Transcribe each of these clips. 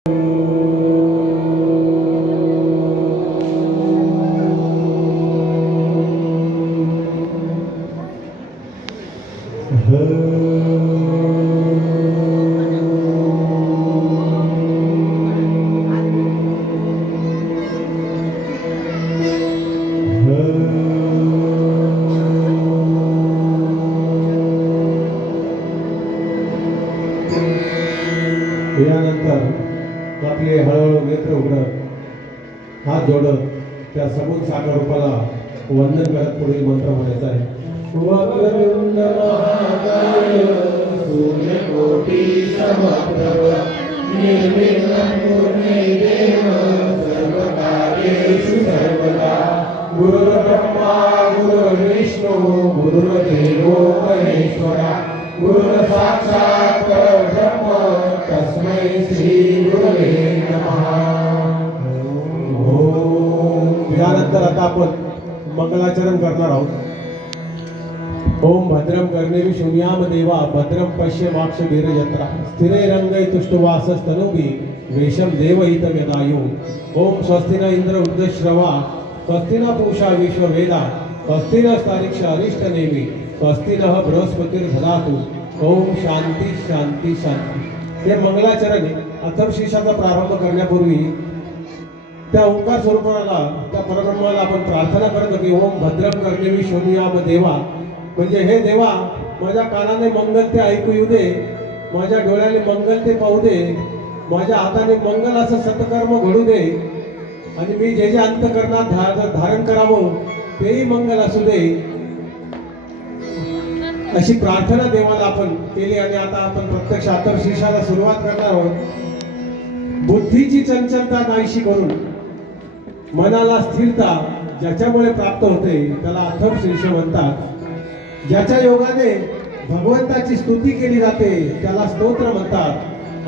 यानंतर आपले हळूहळू नेत्र उघडत हात जोडत त्या समून सागर रूपाला वंदन करत पुढील मंत्र म्हणायचा आहे. वक्रतुंड महाकाय सूर्यकोटी समप्रभ निर्विघ्नं कुरु देव सर्वकार्येषु सर्वदा गुरुर्ब्रह्मा गुरुर्विष्णु गुरुर्देवो महेश्वरा गुरुः साक्षात् परब्रह्म तस्मै श्री गुरवे नमः. यानंतर आता आपण मंगलाचरण करणार आहोत. ओम भद्रं कर्णेषु शून्याम देवा भद्रं पश्येमाक्षभिर्यजत्रा स्थिरैरङ्गैः तुष्टुवासस्तनूभिः वेशं देवहितं यदायुः. ओम स्वस्ति न इंद्र वृद्धश्रवा स्वस्ति न पूषा विश्ववेदा स्वस्ति नस्तारिक्ष अरिष्टनेमि स्वस्ति नः बृहस्पतिर्दधातु. ओम शांती शांती शांती. हे मंगलाचरण अथर्वशीर्षाचा प्रारंभ करण्यापूर्वी त्या ओंकार स्वरूपाला त्या परब्रह्माला आपण प्रार्थना करतो की ओम भद्रं कर्णेषु शृणुयाम देवा, म्हणजे हे देवा माझ्या कानाने मंगल ते ऐकू येऊ दे, माझ्या डोळ्याने मंगल ते पाहू दे, माझ्या हाताने मंगल असं सत्कर्म घडू दे आणि मी जे जे अंतःकरणात धारण करावं तेही मंगल असू दे, अशी प्रार्थना देवाला आपण केली. आणि आता आपण प्रत्यक्ष अथर्वशीर्षाला सुरुवात करणार आहोत. बुद्धीची चंचलता नाहीशी करून मनाला स्थिरता ज्याच्यामुळे प्राप्त होते त्याला अथर्वशीर्ष म्हणतात. ज्याच्या योगाने भगवंताची स्तुती केली जाते त्याला स्तोत्र म्हणतात.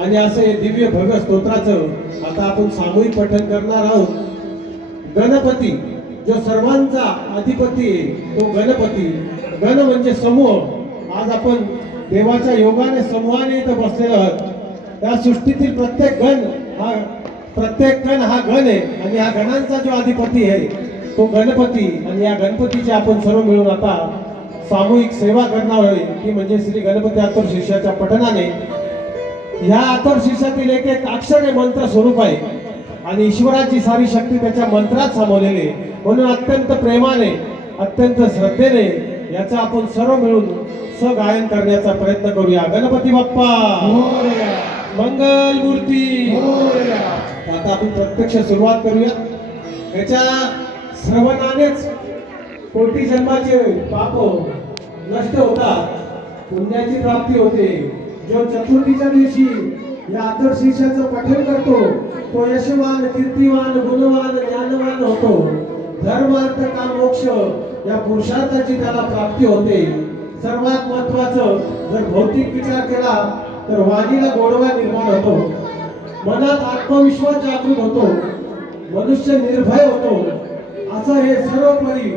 आणि असं हे दिव्य भव्य स्तोत्राचं आता आपण सामूहिक पठण करणार आहोत. गणपती जो सर्वांचा अधिपती आहे तो गणपती. गण म्हणजे समूह. आज आपण देवाच्या योगाने समूहाने इथं बसलेलो आहोत. त्या सृष्टीतील प्रत्येक गण हा गण आहे आणि या गणांचा जो अधिपती आहे तो गणपती. आणि या गणपतीचे आपण सर्व मिळून आता सामूहिक सेवा करणार आहे ती म्हणजे श्री गणपती अथर्वशीर्षाच्या पठणाने. ह्या अथर्वशीर्षातील एक एक अक्षर हे मंत्र स्वरूप आहे आणि ईश्वराची सारी शक्ती त्याच्या मंत्रात सामावलेली आहे. म्हणून अत्यंत प्रेमाने अत्यंत श्रद्धेने याचा आपण सर्व मिळून सगायन करण्याचा प्रयत्न करूया. गणपती बाप्पा मोरया, मंगल मूर्ती मोरया. आता आपण प्रत्यक्ष सुरुवात करूया. याच्या श्रवणानेच कोटी जन्माचे पाप नष्ट होतात, पुण्याची प्राप्ती होते. जो चतुर्थीच्या दिवशी या अथर्वशीर्षाचं पठण करतो तो यशवान कीर्तिवान गुणवान ज्ञानवान होतो. धर्म अर्थ काम मोक्ष या पुरुषार्थाची त्याला प्राप्ती होते. सर्वात महत्वाचं जर भौतिक विचार केला तर वाणीला गोडवा निर्माण होतो, मनात आत्मविश्वास जागृत होतो, मनुष्य निर्भय होतो. असं हे सर्वपरी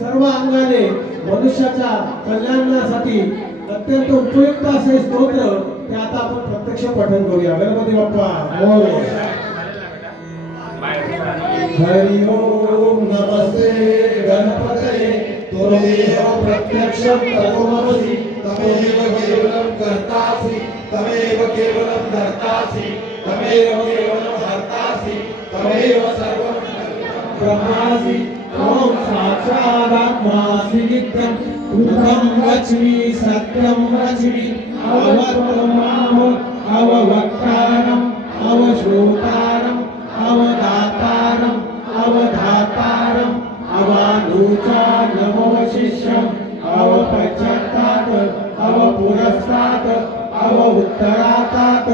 सर्व अंगाने मनुष्याच्या कल्याणासाठी अत्यंत उपयुक्त असे स्तोत्र ते आता आपण प्रत्यक्ष पठण करूया. गणपती बाप्पा हरि ओम नमस्ते गणपतये त्वमेव प्रत्यक्षं तत्त्वमसि तमेव केवलं कर्तासि तमेव केवलं धर्तासि तमेव केवलं हर्तासि तमेव सर्वं ब्रह्मासि. ओम साक्षादात्मासि नित्यं कृतं वच्मि सत्यं वच्मि अवक्तमाम अववक्तारम् अवश्रोतारम् अवदातारम् अवधातारम् अवानुचानमवशिष्यम् अवपश्चात्तात् अवपुरस्तात् अवउत्तरातात्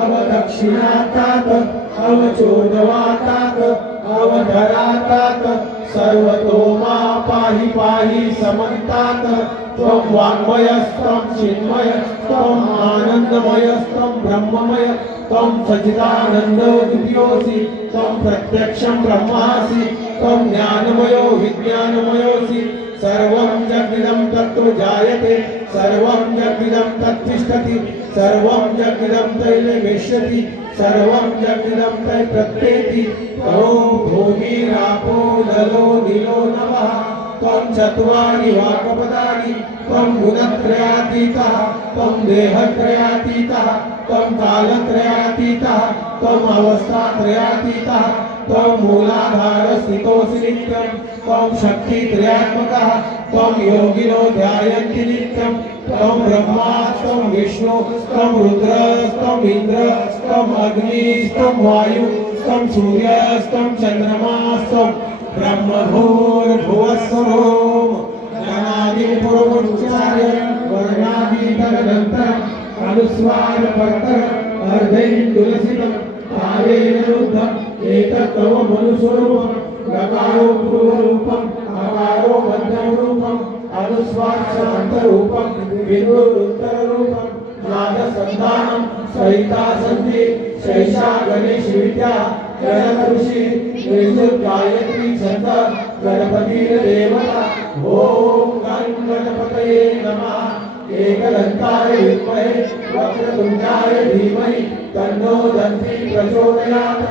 अवदक्षिणातात् अवचोदवातात् अवधरातात् सर्वतो मा पाहि पाहि समन्तात्. त्वं वाङ्मयस्त्वं चिन्मयस्त्वं आनन्दमयस्त्वं ब्रह्ममय त्वं सच्चिदानन्दद्वितीयोऽसि त्वं प्रत्यक्षं ब्रह्मासि त्वं ज्ञानमयो विज्ञानमयोऽसि. सर्वं जगदिदं तत्त्व जायते सर्वं जगदिदं तत्तिष्ठति सर्वं जगदिदं तैलमेष्यति सर्वं जटिलं तै प्रत्येति त्वं भूमि रापो नलो नीलो नभः त्वं चत्वारि वाक्पदानि त्वं गुणत्रयातीतः त्वं देहत्रयातीतः त्वं कालत्रयातीतः त्वं अवस्थात्रयातीतः त्वं मूलाधारस्थितोऽसि नित्यं त्वं शक्तित्रयात्मकः त्वं योगिनो ध्यायन्ति नित्यं त्वं ब्रह्मा त्वं विष्णु त्वं रुद्र त्वं इन्द्र त्वं अग्नि त्वं वायु त्वं सूर्य त्वं चन्द्रमा त्वं ब्रह्मभूर्भुवस्वरोम गणादिपूर्वोच्चार्य वर्णादितदनन्तरम् अनुस्वार परतर अर्धैन्दुलसितम् आरेण रुद्धम् एतत्तव मनुस्वरूपम् गकारो पूर्वरूपम् अकारो मध्यमरूपम् अनुस्वाक्षान्तरूपम् बिन्दुरुत्तररूपम् नादसन्धानं सहिता सन्ति शैषा गणेश विद्या गणऋषि गायत्री छन्द गणपतिर्देवता ॐ गणपतये नमः एकदन्ताय विद्महे वक्रतुण्डाय धीमहि तन्नो दन्ती प्रचोदयात्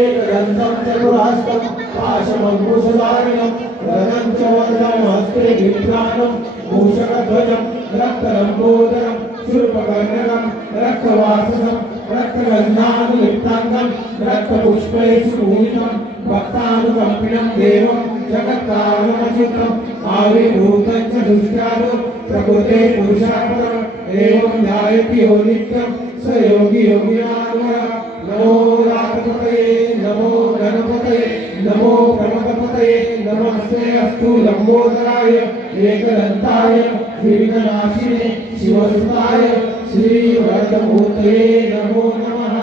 एकदन्तं चतुरास्तं पाशमङ्कुशधारिणं रथं च वरदं हस्ते बिभ्राणं मूषकध्वजं रक्तलम्बोदरं शूर्पकर्णकं रक्तवाससं रक्तगन्धानुलिप्ताङ्गं रक्तपुष्पैः सुपूजितं भक्तानुकम्पिनं देवं जगत्कारणमच्युतम् आविर्भूतं च दुष्टादो प्रकृते पुरुषात्परम् एवं ध्यायति यो नित्यं स योगी योगिनामः नमो रामपतये नमो गणपतये नमो प्रमदपतये नमस्ते अस्तु लंबोदराय एकदन्ताय विघ्ननाशिने शिवसुताय श्रीवरदमूर्तये नमो नमः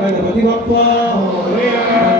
गणपति बप्पा मोरया।